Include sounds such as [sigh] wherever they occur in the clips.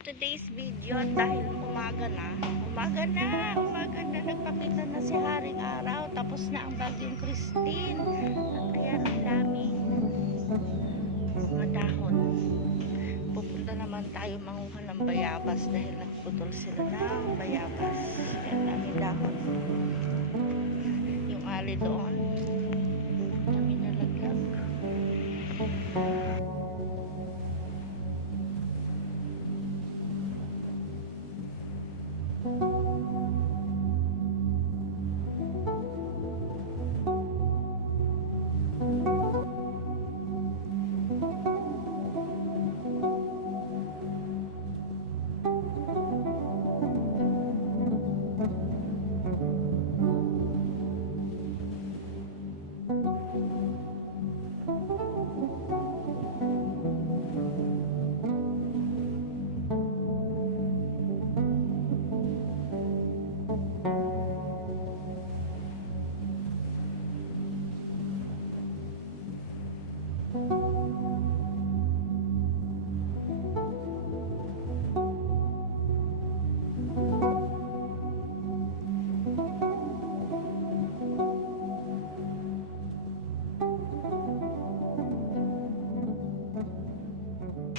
Today's video, dahil umaga na, umaga na, umaga na, nagpakita na si Haring Araw, tapos na ang bagyong Christine. At ayan, ang dami mga Pupunta naman tayo manguha ng bayabas dahil nagputol sila ng bayabas. Ayan, dami dahon. Yung ali doon,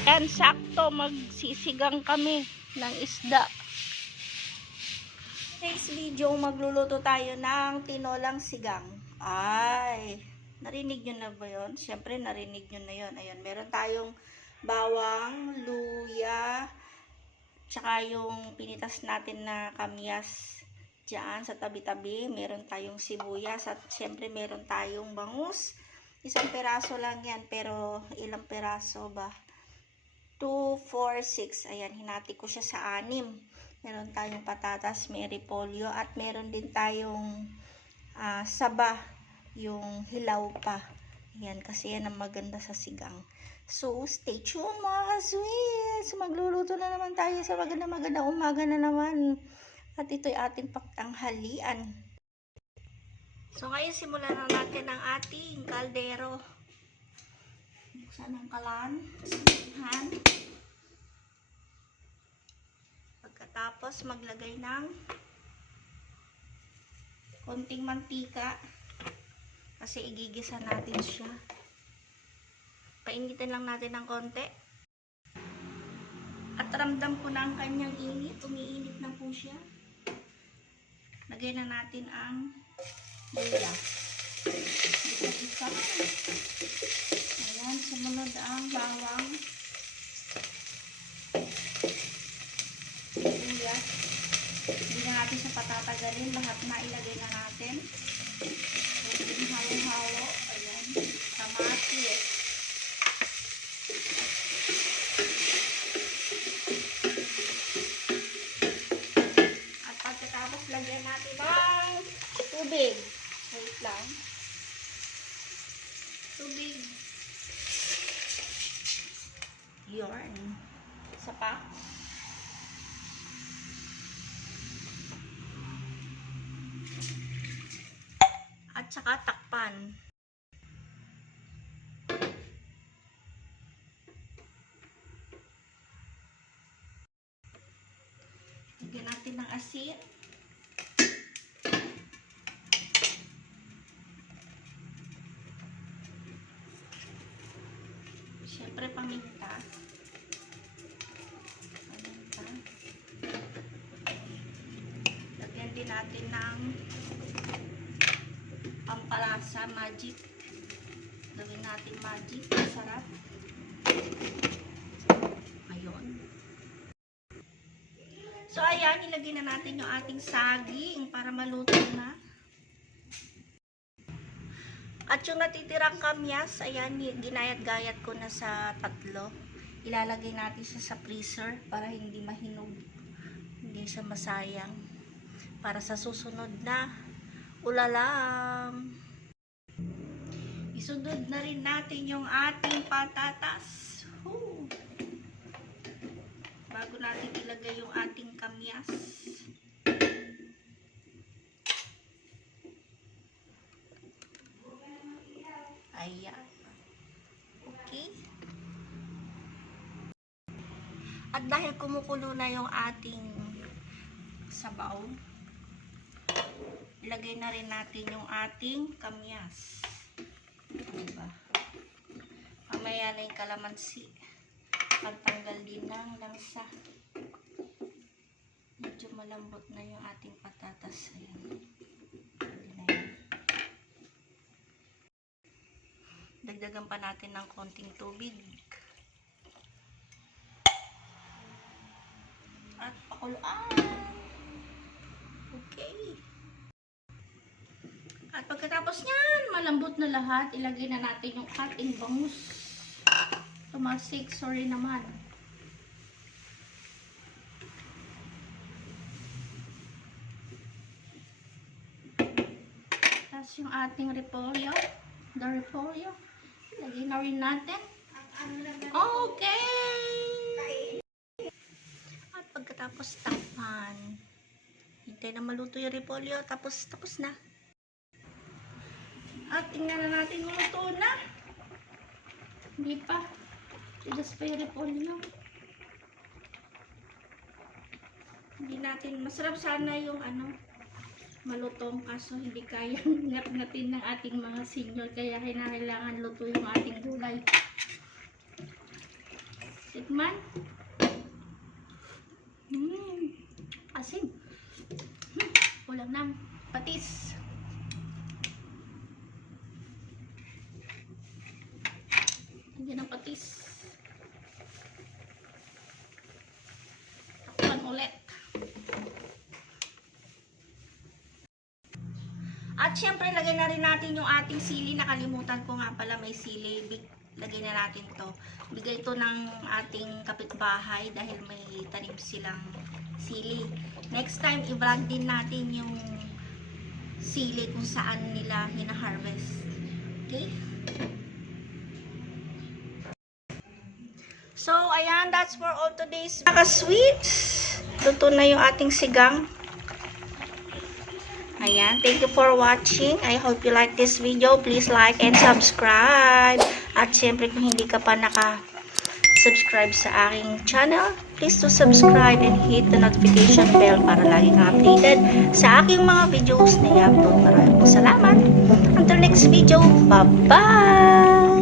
Yan, sakto, magsisigang kami ng isda. Next video, magluluto tayo ng tinolang sigang. Ay, narinig nyo na ba yun? Siyempre, narinig nyo na yun. Ayun, meron tayong bawang, luya, tsaka yung pinitas natin na kamyas dyan sa tabi-tabi. Meron tayong sibuyas at siyempre meron tayong bangus. Isang peraso lang yan, pero ilang peraso ba? 2, 4, 6. Ayan, hinati ko siya sa anim. Meron tayong patatas, may repolyo, at meron din tayong ah, saba, yung hilaw pa. Ayan, kasi yan ang maganda sa sigang. So, stay tuned mga kaswis. Magluluto na naman tayo sa maganda maganda umaga na naman. At ito'y ating pagtanghalian. So, ngayon simulan na natin ang ating kaldero. Buksan ang kalan. Han. Pagkatapos maglagay ng konting mantika kasi igigisa natin siya. Painitin lang natin ng konti. At ramdam ko na ang kanyang init. Umiinit na po siya. Lagay na natin ang luya. Isa-isa. Sumunod ang bawang. Sibuyas. Hindi na natin siya patatagalin. Lahat na ilagay na natin. Pwede halo-halo. Ayan. Kamatis. At pagkatapos lagyan natin ng tubig. Wait lang. Tubig. Yarn. Isa pa. At saka takpan. Lagyan natin ng asin. Siyempre, paminta. Lagyan din natin ng pampalasa, magic. Gawin natin magic. Masarap. Ayun. So, ayan, ilagay na natin yung ating saging para maluto na. At yung natitirang kamyas, ayan, ginayat-gayat ko na sa tatlo. Ilalagay natin siya sa freezer para hindi mahinog. Hindi siya masayang. Para sa susunod na ulalang. Isunod na rin natin yung ating patatas. Woo! natin ilagay yung ating kamyas. Ayan. Okay. At dahil kumukulo na yung ating sabaw, ilagay na rin natin yung ating kamyas. Diba? Mamaya na yung kalamansi. Pagtanggal din ng langsa. Medyo malambot na yung ating patatas. Ayan. Dagdagan pa natin ng konting tubig. At pakuluan. Okay. At pagkatapos niyan, malambot na lahat, ilagay na natin yung ating bangus. Tumasik, sorry naman. Tapos yung ating repolyo. The repolyo. Ilagay na rin natin. Okay! At pagkatapos takpan, hintay na maluto yung repolyo, tapos tapos na. At tingnan na natin kung luto na. Hindi pa. Tigas pa yung repolyo. Hindi natin, masarap sana yung ano, malutong kaso hindi kayang [laughs] ngat-ngatin ng ating mga senior kaya kinakailangan luto yung ating gulay. Tikman. Hmm. Asin. Hmm. Kulang ng patis. Hindi ng patis. Takpan ulit. At syempre, lagay na rin natin yung ating sili. Nakalimutan ko nga pala may sili. Lagay na natin to. Bigay ito ng ating kapitbahay dahil may tanim silang sili. Next time, i-vlog din natin yung sili kung saan nila hina-harvest. Okay? So, ayan, that's for all today's mga sweets. Luto na yung ating sigang. Ayan, thank you for watching. I hope you like this video. Please like and subscribe. At syempre, kung hindi ka pa naka-subscribe sa aking channel, please to subscribe and hit the notification bell para lagi kang updated sa aking mga videos na i-upload. Maraming po salamat. Until next video, bye-bye!